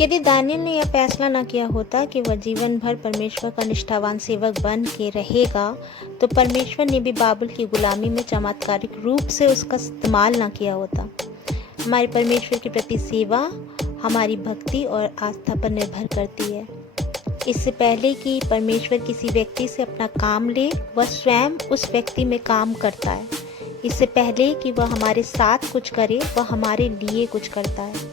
यदि दानियल ने यह फैसला न किया होता कि वह जीवन भर परमेश्वर का निष्ठावान सेवक बन के रहेगा, तो परमेश्वर ने भी बाबुल की गुलामी में चमत्कारिक रूप से उसका इस्तेमाल न किया होता। हमारे परमेश्वर के प्रति सेवा हमारी भक्ति और आस्था पर निर्भर करती है। इससे पहले कि परमेश्वर किसी व्यक्ति से अपना काम ले, वह स्वयं उस व्यक्ति में काम करता है। इससे पहले कि वह हमारे साथ कुछ करे, वह हमारे लिए कुछ करता है।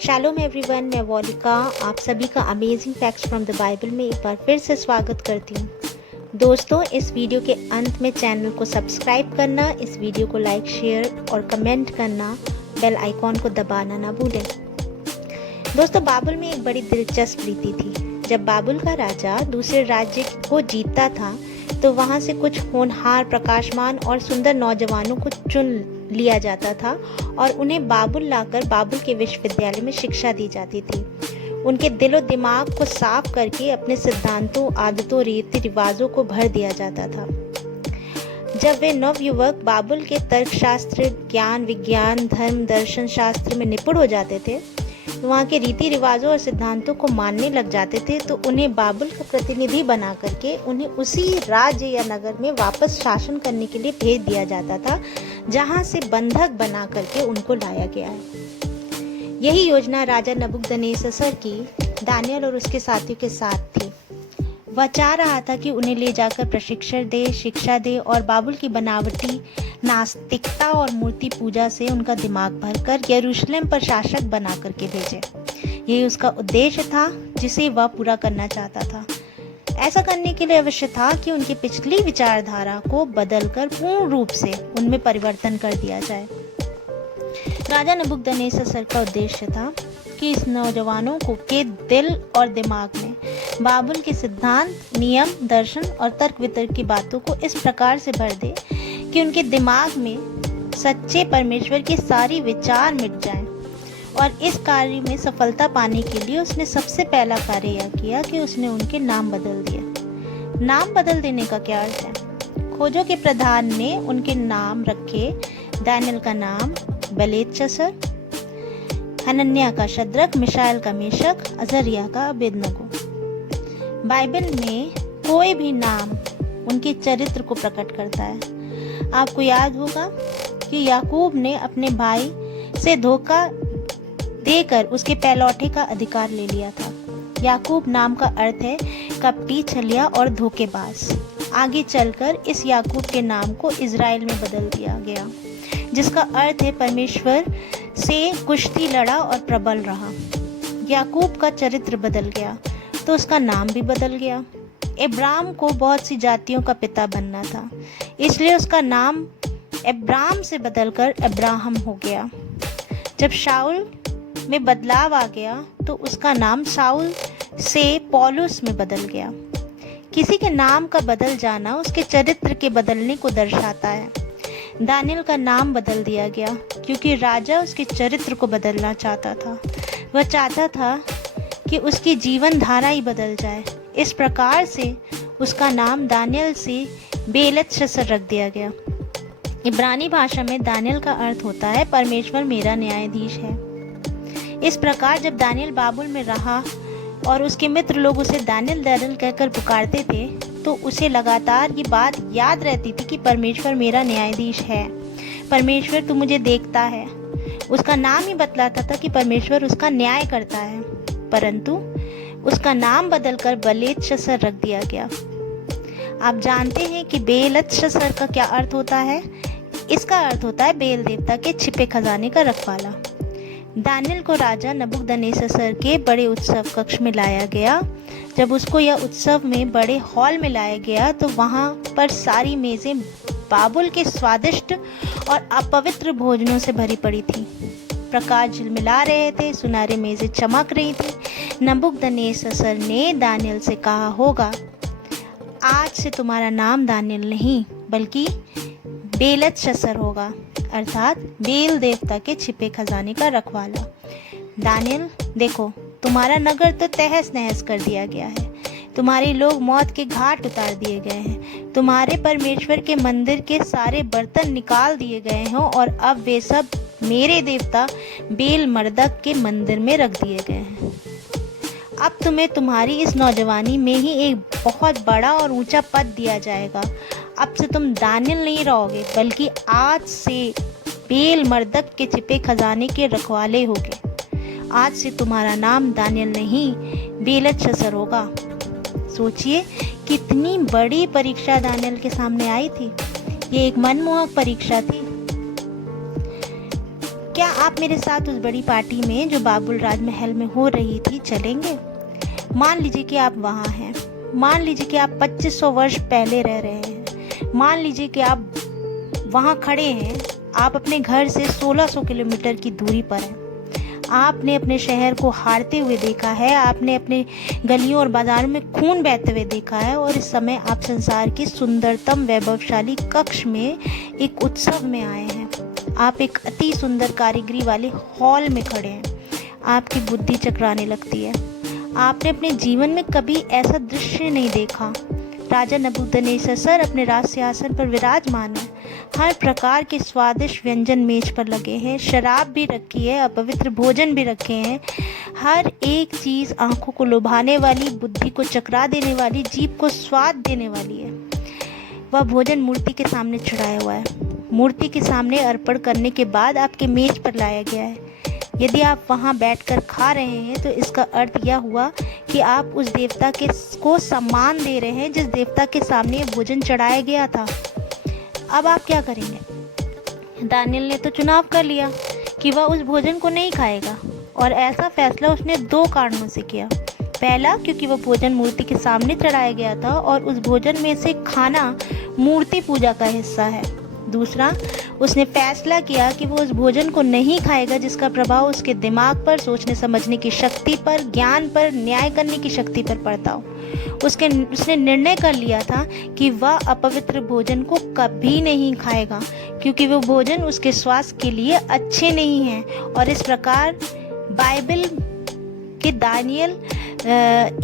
शालोम एवरीवन, मैं वॉलिका आप सभी का amazing facts from the Bible में एक बार फिर से स्वागत करती हूँ। दोस्तों, इस वीडियो के अंत में चैनल को सब्सक्राइब करना, इस वीडियो को लाइक, शेयर और कमेंट करना, बेल आइकॉन को दबाना ना भूलें। दोस्तों, बाबुल में एक बड़ी दिलचस्प रीति थी। जब बाबुल का राजा दूसरे राज्य को जीतता था, तो वहाँ से कुछ होनहार, प्रकाशमान और सुंदर नौजवानों को चुन लिया जाता था और उन्हें बाबुल लाकर बाबुल के विश्वविद्यालय में शिक्षा दी जाती थी। उनके दिलो दिमाग को साफ करके अपने सिद्धांतों, आदतों, रीति रिवाजों को भर दिया जाता था। जब वे नवयुवक बाबुल के तर्कशास्त्र, ज्ञान, विज्ञान, धर्म, दर्शन शास्त्र में निपुण हो जाते थे, वहाँ के रीति रिवाजों और सिद्धांतों को मानने लग जाते थे, तो उन्हें बाबुल का प्रतिनिधि बना करके उन्हें उसी राज्य या नगर में वापस शासन करने के लिए भेज दिया जाता था, जहाँ से बंधक बना करके उनको लाया गया है। यही योजना राजा नबूकदनेस्सर की दानियल और उसके साथियों के साथ थी। वह चाह रहा था कि उन्हें ले जाकर प्रशिक्षण दे, शिक्षा दे और बाबुल की बनावटी नास्तिकता और मूर्ति पूजा से उनका दिमाग भरकर यरूशलेम पर शासक बना करके भेजे। यही उसका उद्देश्य था जिसे वह पूरा करना चाहता था। ऐसा करने के लिए अवश्य था कि उनकी पिछली विचारधारा को बदलकर पूर्ण रूप से उनमें परिवर्तन कर दिया जाए। राजा नबूकदनेस्सर का उद्देश्य था कि इस नौजवानों के दिल और दिमाग में बाबुल के सिद्धांत, नियम, दर्शन और तर्क वितर्क की बातों को इस प्रकार से भर दे कि उनके दिमाग में सच्चे परमेश्वर के सारी विचार मिट जाएं। और इस कार्य में सफलता पाने के लिए उसने सबसे पहला कार्य यह किया कि उसने उनके नाम बदल दिए। नाम बदल देने का क्या अर्थ है? खोजों के प्रधान ने उनके नाम रखे। दानियल का नाम बेलतेशस्सर, हनन्याह का शद्रक, मिशाएल का मेशक, अजर्याह का अबेदनगो। बाइबल में कोई भी नाम उनके चरित्र को प्रकट करता है। आपको याद होगा कि याकूब ने अपने भाई से धोखा देकर उसके पहलौठे का अधिकार ले लिया था। याकूब नाम का अर्थ है कपटी, छलिया और धोखेबाज। आगे चलकर इस याकूब के नाम को इज़राइल में बदल दिया गया, जिसका अर्थ है परमेश्वर से कुश्ती लड़ा और प्रबल रहा। याकूब का चरित्र बदल गया तो उसका नाम भी बदल गया। अब्राम को बहुत सी जातियों का पिता बनना था, इसलिए उसका नाम अब्राम से बदलकर अब्राहम हो गया। जब शाऊल में बदलाव आ गया तो उसका नाम शाऊल से पौलुस में बदल गया। किसी के नाम का बदल जाना उसके चरित्र के बदलने को दर्शाता है। दानियल का नाम बदल दिया गया क्योंकि राजा उसके चरित्र को बदलना चाहता था। वह चाहता था कि उसकी जीवन धारा ही बदल जाए। इस प्रकार से उसका नाम दानियल से बेलतशस्सर रख दिया गया। इब्रानी भाषा में दानियल का अर्थ होता है परमेश्वर मेरा न्यायाधीश है। इस प्रकार जब दानियल बाबुल में रहा और उसके मित्र लोग उसे दानियल दानियल कहकर पुकारते थे, तो उसे लगातार ये बात याद रहती थी कि परमेश्वर मेरा न्यायाधीश है, परमेश्वर तू मुझे देखता है। उसका नाम ही बतलाता था कि परमेश्वर उसका न्याय करता है, परंतु उसका नाम बदलकर बेलतेशस्सर रख दिया गया। आप जानते हैं कि बेलतेशस्सर का क्या अर्थ होता है? इसका अर्थ होता है बेल देवता के छिपे खजाने का रखवाला। दानियल को राजा नबूकदनेस्सर के बड़े उत्सव कक्ष में लाया गया। जब उसको यह उत्सव में बड़े हॉल में लाया गया तो वहाँ पर सारी मेज़ें बाबुल के स्वादिष्ट और अपवित्र भोजनों से भरी पड़ी थी। प्रकाश झिलमिला रहे थे, सुनहरे मेज़ें चमक रही थी। नबूकदनेस्सर ने दानियल से कहा होगा, आज से तुम्हारा नाम दानियल नहीं बल्कि बेलतशस्सर होगा, अर्थात बेल देवता के छिपे खजाने का रखवाला। दानियल, देखो तुम्हारा नगर तो तहस नहस कर दिया गया है, तुम्हारे लोग मौत के घाट उतार दिए गए हैं, तुम्हारे परमेश्वर के मंदिर के सारे बर्तन निकाल दिए गए हैं और अब वे सब मेरे देवता बेल मर्दक के मंदिर में रख दिए गए हैं। अब तुम्हें तुम्हारी इस नौजवानी में ही एक बहुत बड़ा और ऊंचा पद दिया जाएगा। अब से तुम दानियल नहीं रहोगे, बल्कि आज से बेल मर्दक के छिपे खजाने के रखवाले होगे। आज से तुम्हारा नाम दानियल नहीं, बेलतशस्सर होगा। सोचिए कितनी बड़ी परीक्षा दानियल के सामने आई थी। ये एक मनमोहक परीक्षा थी। क्या आप मेरे साथ उस बड़ी पार्टी में जो बाबुल राजमहल में हो रही थी चलेंगे? मान लीजिए कि आप वहाँ हैं। मान लीजिए कि आप 2500 वर्ष पहले रह रहे हैं। मान लीजिए कि आप वहाँ खड़े हैं। आप अपने घर से 1600 किलोमीटर की दूरी पर हैं। आपने अपने शहर को हारते हुए देखा है। आपने अपने गलियों और बाजारों में खून बहते हुए देखा है। और इस समय आप संसार के सुंदरतम वैभवशाली कक्ष में एक उत्सव में आए हैं। आप एक अति सुंदर कारीगरी वाले हॉल में खड़े हैं। आपकी बुद्धि चकराने लगती है। आपने अपने जीवन में कभी ऐसा दृश्य नहीं देखा। राजा नबूकदनेस्सर अपने राज सिंहासन पर विराजमान है। हर प्रकार के स्वादिष्ट व्यंजन मेज पर लगे हैं। शराब भी रखी है, अपवित्र भोजन भी रखे हैं। हर एक चीज़ आंखों को लुभाने वाली, बुद्धि को चकरा देने वाली, जीभ को स्वाद देने वाली है। वह भोजन मूर्ति के सामने चढ़ाया हुआ है। मूर्ति के सामने अर्पण करने के बाद आपके मेज पर लाया गया है। यदि आप वहां बैठकर खा रहे हैं तो इसका अर्थ यह हुआ कि आप उस देवता को सम्मान दे रहे हैं जिस देवता के सामने भोजन चढ़ाया गया था। अब आप क्या करेंगे? दानियल ने तो चुनाव कर लिया कि वह उस भोजन को नहीं खाएगा, और ऐसा फैसला उसने 2 कारणों से किया। पहला, क्योंकि वह भोजन मूर्ति के सामने चढ़ाया गया था और उस भोजन में से खाना मूर्ति पूजा का हिस्सा है। दूसरा, उसने फैसला किया कि वो उस भोजन को नहीं खाएगा जिसका प्रभाव उसके दिमाग पर, सोचने समझने की शक्ति पर, ज्ञान पर, न्याय करने की शक्ति पर पड़ता हो। उसने निर्णय कर लिया था कि वह अपवित्र भोजन को कभी नहीं खाएगा, क्योंकि वो भोजन उसके स्वास्थ्य के लिए अच्छे नहीं हैं। और इस प्रकार बाइबल के दानियल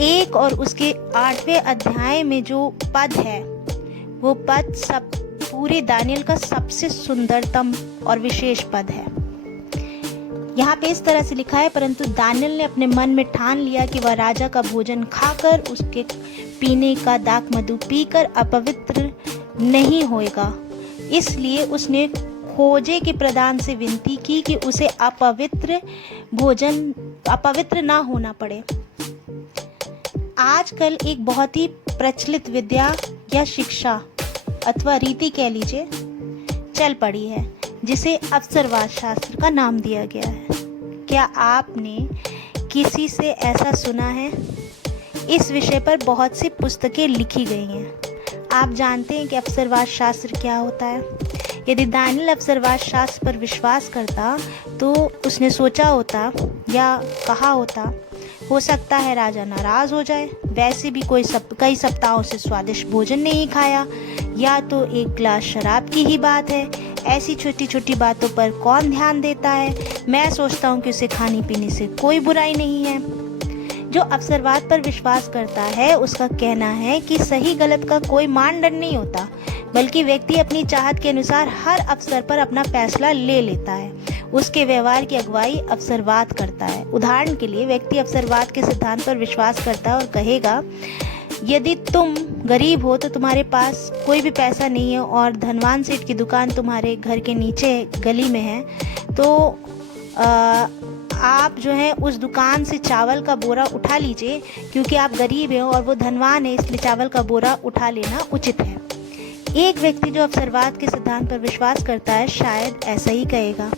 1 और उसके 8वें अध्याय में जो पद है, वो पद पूरे दानियल का सबसे सुंदरतम और विशेष पद है। यहाँ पे इस तरह से लिखा है, परंतु दानियल ने अपने मन में ठान लिया कि वह राजा का भोजन खाकर, उसके पीने का दाख मधु पीकर अपवित्र नहीं होएगा। इसलिए उसने खोजे के प्रधान से विनती की कि उसे अपवित्र ना होना पड़े। आजकल एक बहुत ही प्रचलित विद्या या शिक्षा अथवा रीति कह लीजिए चल पड़ी है, जिसे अवसरवाद शास्त्र का नाम दिया गया है। क्या आपने किसी से ऐसा सुना है? इस विषय पर बहुत सी पुस्तकें लिखी गई हैं। आप जानते हैं कि अवसरवाद शास्त्र क्या होता है? यदि दानियल अवसरवाद शास्त्र पर विश्वास करता तो उसने सोचा होता या कहा होता, हो सकता है राजा नाराज हो जाए, वैसे भी कई सप्ताहों से स्वादिष्ट भोजन नहीं खाया, या तो एक गिलास शराब की ही बात है। ऐसी छोटी छोटी बातों पर कौन ध्यान देता है? मैं सोचता हूँ कि उसे खाने पीने से कोई बुराई नहीं है। जो अवसरवाद पर विश्वास करता है उसका कहना है कि सही गलत का कोई मानदंड नहीं होता, बल्कि व्यक्ति अपनी चाहत के अनुसार हर अवसर पर अपना फैसला ले लेता है। उसके व्यवहार की अगुवाई अवसरवाद करता है। उदाहरण के लिए, व्यक्ति अवसरवाद के सिद्धांत पर विश्वास करता है और कहेगा, यदि तुम गरीब हो तो तुम्हारे पास कोई भी पैसा नहीं है और धनवान सेठ की दुकान तुम्हारे घर के नीचे गली में है, तो आप जो है उस दुकान से चावल का बोरा उठा लीजिए, क्योंकि आप गरीब हैं और वो धनवान है, इसलिए चावल का बोरा उठा लेना उचित है। एक व्यक्ति जो अवसरवाद के सिद्धांत पर विश्वास करता है शायद ऐसा ही कहेगा।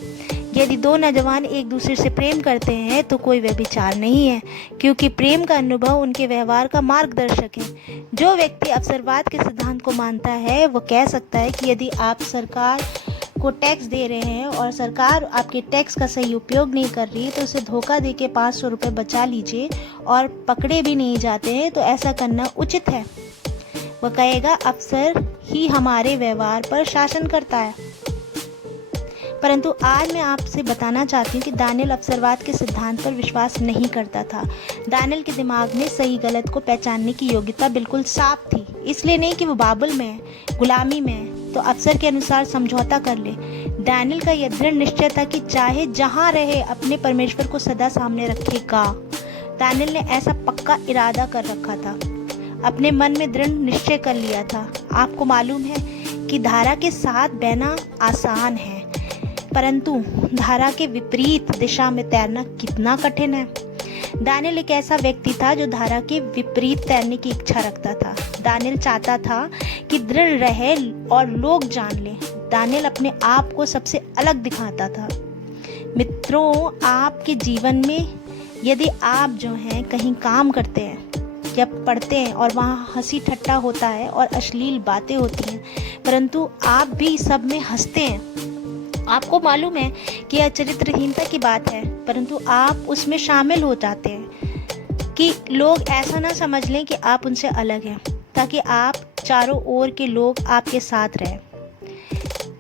यदि 2 नौजवान एक दूसरे से प्रेम करते हैं तो कोई व्यभिचार नहीं है, क्योंकि प्रेम का अनुभव उनके व्यवहार का मार्गदर्शक है। जो व्यक्ति अवसरवाद के सिद्धांत को मानता है वो कह सकता है कि यदि आप सरकार को टैक्स दे रहे हैं और सरकार आपके टैक्स का सही उपयोग नहीं कर रही तो उसे धोखा देके 500 रुपये बचा लीजिए, और पकड़े भी नहीं जाते हैं तो ऐसा करना उचित है। वह कहेगा अफसर ही हमारे व्यवहार पर शासन करता है। परंतु आज मैं आपसे बताना चाहती हूँ कि दानियल अवसरवाद के सिद्धांत पर विश्वास नहीं करता था। दानियल के दिमाग में सही गलत को पहचानने की योग्यता बिल्कुल साफ थी। इसलिए नहीं कि वो बाबुल में है, गुलामी में है तो अफसर के अनुसार समझौता कर ले। दानियल का यह दृढ़ निश्चय था कि चाहे जहां रहे अपने परमेश्वर को सदा सामने रखेगा। दानियल ने ऐसा पक्का इरादा कर रखा था, अपने मन में दृढ़ निश्चय कर लिया था। आपको मालूम है कि धारा के साथ बहना आसान है, परंतु धारा के विपरीत दिशा में तैरना कितना कठिन है। दानियल एक ऐसा व्यक्ति था जो धारा के विपरीत तैरने की इच्छा रखता था। दानियल चाहता था कि दृढ़ रहे और लोग जान लें। दानियल अपने आप को सबसे अलग दिखाता था। मित्रों, आपके जीवन में यदि आप जो हैं कहीं काम करते हैं या पढ़ते हैं और वहाँ हंसी ठट्टा होता है और अश्लील बातें होती हैं, परंतु आप भी सब में हंसते हैं, आपको मालूम है कि यह चरित्रहीनता की बात है, परंतु आप उसमें शामिल हो जाते हैं कि लोग ऐसा ना समझ लें कि आप उनसे अलग हैं, ताकि आप चारों ओर के लोग आपके साथ रहें।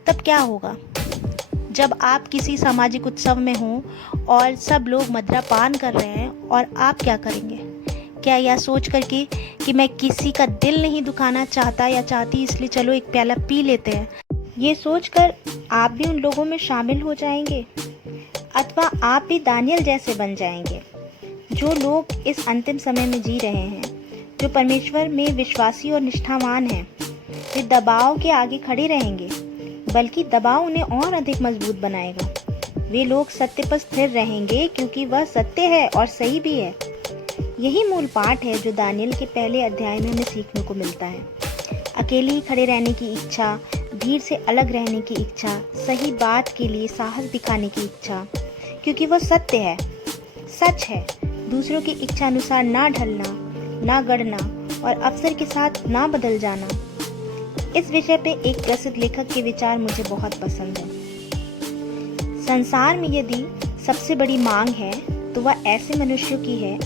तब क्या होगा जब आप किसी सामाजिक उत्सव में हों और सब लोग मद्यपान कर रहे हैं, और आप क्या करेंगे? क्या यह सोच करके कि मैं किसी का दिल नहीं दुखाना चाहता या चाहती, इसलिए चलो एक प्याला पी लेते हैं, ये सोचकर आप भी उन लोगों में शामिल हो जाएंगे? अथवा आप भी दानियल जैसे बन जाएंगे? जो लोग इस अंतिम समय में जी रहे हैं, जो परमेश्वर में विश्वासी और निष्ठावान हैं, वे दबाव के आगे खड़े रहेंगे, बल्कि दबाव उन्हें और अधिक मजबूत बनाएगा। वे लोग सत्य पर स्थिर रहेंगे क्योंकि वह सत्य है और सही भी है। यही मूल पाठ है जो दानियल के पहले अध्याय में हमें सीखने को मिलता है। अकेले ही खड़े रहने की इच्छा, भीड़ से अलग रहने की इच्छा, सही बात के लिए साहस दिखाने की इच्छा, क्योंकि वह सत्य है, सच है। दूसरों की इच्छा अनुसार ना ढलना, ना गढ़ना और अवसर के साथ ना बदल जाना। इस विषय पे एक प्रसिद्ध लेखक के विचार मुझे बहुत पसंद है। संसार में यदि सबसे बड़ी मांग है तो वह ऐसे मनुष्यों की है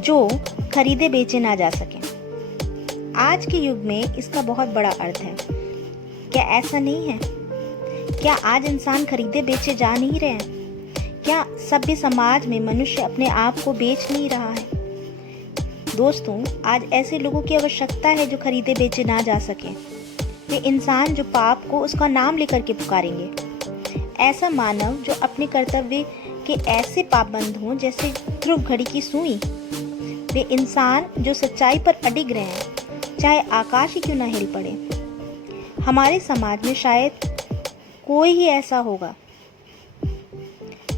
जो खरीदे बेचे ना जा सके। आज के युग में इसका बहुत बड़ा अर्थ है। क्या ऐसा नहीं है? क्या आज इंसान खरीदे बेचे जा नहीं रहे हैं? क्या सभ्य समाज में मनुष्य अपने आप को बेच नहीं रहा है? दोस्तों, आज ऐसे लोगों की आवश्यकता है जो खरीदे बेचे ना जा सके। वे इंसान जो पाप को उसका नाम लेकर के पुकारेंगे। ऐसा मानव जो अपने कर्तव्य के ऐसे पाबंद हों जैसे ध्रुव घड़ी की सुई। वे इंसान जो सच्चाई पर अडिग रहे हैं, चाहे आकाश ही क्यों ना हिल पड़े। हमारे समाज में शायद कोई ही ऐसा होगा।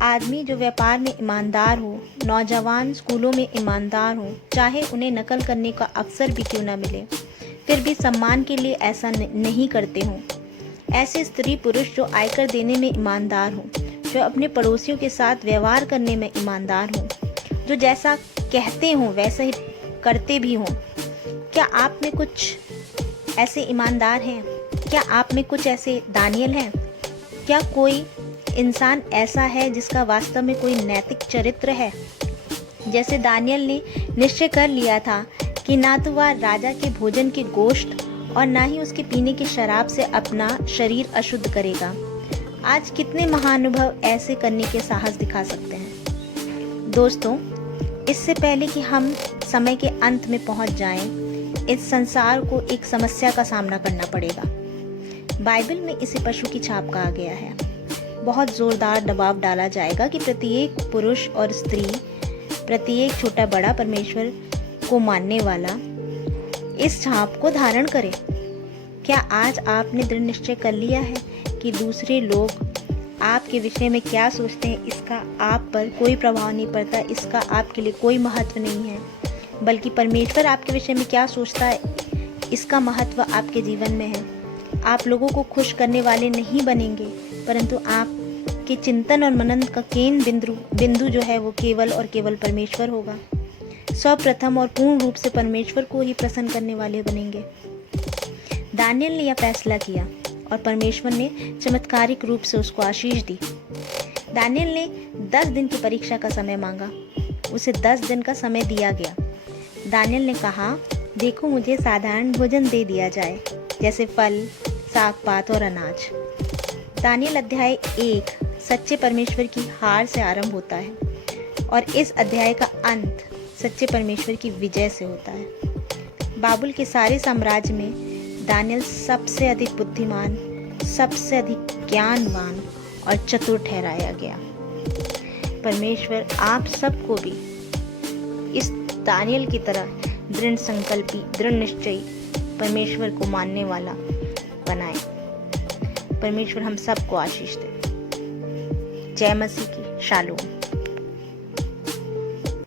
आदमी जो व्यापार में ईमानदार हो, नौजवान स्कूलों में ईमानदार हो, चाहे उन्हें नकल करने का अवसर भी क्यों ना मिले, फिर भी सम्मान के लिए ऐसा नहीं करते हों। ऐसे स्त्री पुरुष जो आयकर देने में ईमानदार हो, जो अपने पड़ोसियों के साथ व्यवहार करने में ईमानदार हो, जो जैसा कहते हों वैसा ही करते भी हों। क्या आप में कुछ ऐसे ईमानदार हैं? क्या आप में कुछ ऐसे दानियल हैं? क्या कोई इंसान ऐसा है जिसका वास्तव में कोई नैतिक चरित्र है? जैसे दानियल ने निश्चय कर लिया था कि ना तो वह राजा के भोजन के गोश्त और ना ही उसके पीने की शराब से अपना शरीर अशुद्ध करेगा। आज कितने महानुभव ऐसे करने के साहस दिखा सकते हैं? दोस्तों, इससे पहले कि हम समय के अंत में पहुंच जाएं, इस संसार को एक समस्या का सामना करना पड़ेगा। बाइबल में इसे पशु की छाप कहा गया है। बहुत जोरदार दबाव डाला जाएगा कि प्रत्येक पुरुष और स्त्री, प्रत्येक छोटा बड़ा परमेश्वर को मानने वाला इस छाप को धारण करे। क्या आज आपने दृढ़ निश्चय कर लिया है कि दूसरे लोग आपके विषय में क्या सोचते हैं, इसका आप पर कोई प्रभाव नहीं पड़ता, इसका आपके लिए कोई महत्व नहीं है, बल्कि परमेश्वर आपके विषय में क्या सोचता है इसका महत्व आपके जीवन में है। आप लोगों को खुश करने वाले नहीं बनेंगे, परंतु आपके चिंतन और मनन का केंद्र बिंदु जो है वो केवल और केवल परमेश्वर होगा। सर्वप्रथम और पूर्ण रूप से परमेश्वर को ही प्रसन्न करने वाले बनेंगे। दानियल ने यह फैसला किया और परमेश्वर ने चमत्कारिक रूप से उसको आशीष दी। दानियल ने 10 दिन की परीक्षा का समय मांगा। उसे 10 दिन का समय दिया गया। दानियल ने कहा, देखो मुझे साधारण भोजन दे दिया जाए, जैसे फल, साग पात और अनाज। दानियल अध्याय 1 सच्चे परमेश्वर की हार से आरंभ होता है और इस अध्याय का अंत सच्चे परमेश्वर की विजय से होता है। बाबुल के सारे साम्राज्य में दानियल सबसे अधिक बुद्धिमान, सबसे अधिक ज्ञानवान और चतुर ठहराया गया। परमेश्वर आप सबको भी इस दानियल की तरह दृढ़ संकल्पी, दृढ़ निश्चयी, परमेश्वर को मानने वाला बनाए। परमेश्वर हम सबको आशीष दे। जय मसीह की। शालोम।